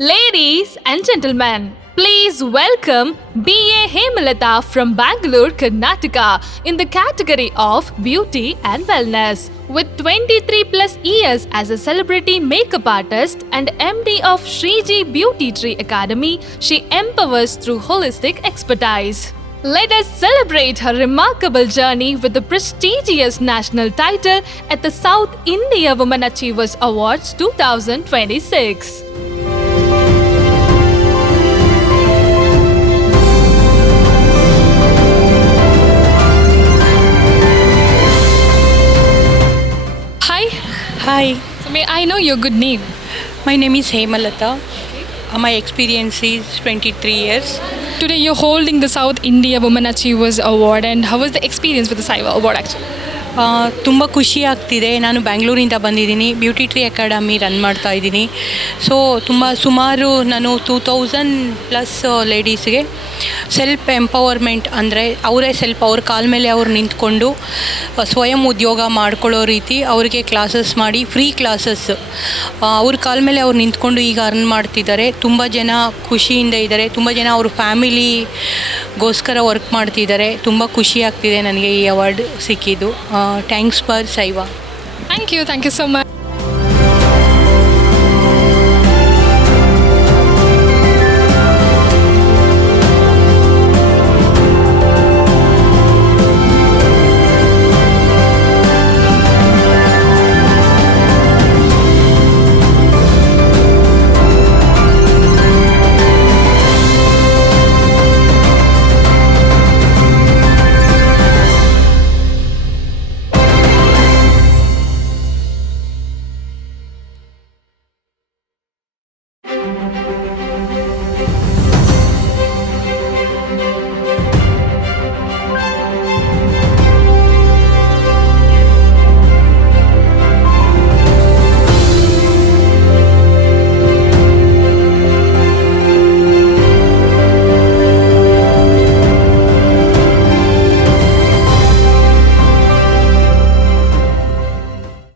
Ladies and gentlemen, please welcome B.A. Hemalata from Bangalore, Karnataka in the category of Beauty and Wellness. With 23 plus years as a celebrity makeup artist and MD of Shriji Beauty Tree Academy, she empowers through holistic expertise. Let us celebrate her remarkable journey with the prestigious national title at the South India Women Achievers Awards 2026. Hi, So may I know your good name? my name is Hemalata. My experience is 23 years. Today you're holding the South India Women Achievers Award, and how was the experience with the SIVA award actually? ತುಂಬ ಖುಷಿ ಆಗ್ತಿದೆ. ನಾನು ಬ್ಯಾಂಗ್ಳೂರಿಂದ ಬಂದಿದ್ದೀನಿ, beauty tree academy run ಮಾಡ್ತಾ ಇದ್ದೀನಿ. ಸೊ ಸುಮಾರು ನಾನು 2000+ ಲೇಡೀಸ್ಗೆ ಸೆಲ್ಫ್ ಎಂಪವರ್ಮೆಂಟ್ ಅಂದರೆ ಅವರೇ ಅವ್ರ ಕಾಲ ಮೇಲೆ ಅವ್ರು ನಿಂತ್ಕೊಂಡು ಸ್ವಯಂ ಉದ್ಯೋಗ ಮಾಡ್ಕೊಳ್ಳೋ ರೀತಿ ಅವ್ರಿಗೆ ಕ್ಲಾಸಸ್ ಮಾಡಿ, ಫ್ರೀ ಕ್ಲಾಸಸ್, ಅವ್ರ ಕಾಲ ಮೇಲೆ ಅವ್ರು ನಿಂತ್ಕೊಂಡು ಈಗ ಅರ್ನ್ ಮಾಡ್ತಿದ್ದಾರೆ. ತುಂಬ ಜನ ಖುಷಿಯಿಂದ ಇದ್ದಾರೆ, ತುಂಬ ಜನ ಅವ್ರ ಫ್ಯಾಮಿಲಿಗೋಸ್ಕರ ವರ್ಕ್ ಮಾಡ್ತಿದ್ದಾರೆ. ತುಂಬ ಖುಷಿ ಆಗ್ತಿದೆ ನನಗೆ ಈ ಅವಾರ್ಡ್ ಸಿಕ್ಕಿದ್ದು. ಥ್ಯಾಂಕ್ಸ್ ಫಾರ್ ಸೈವಾ. Thank you so much.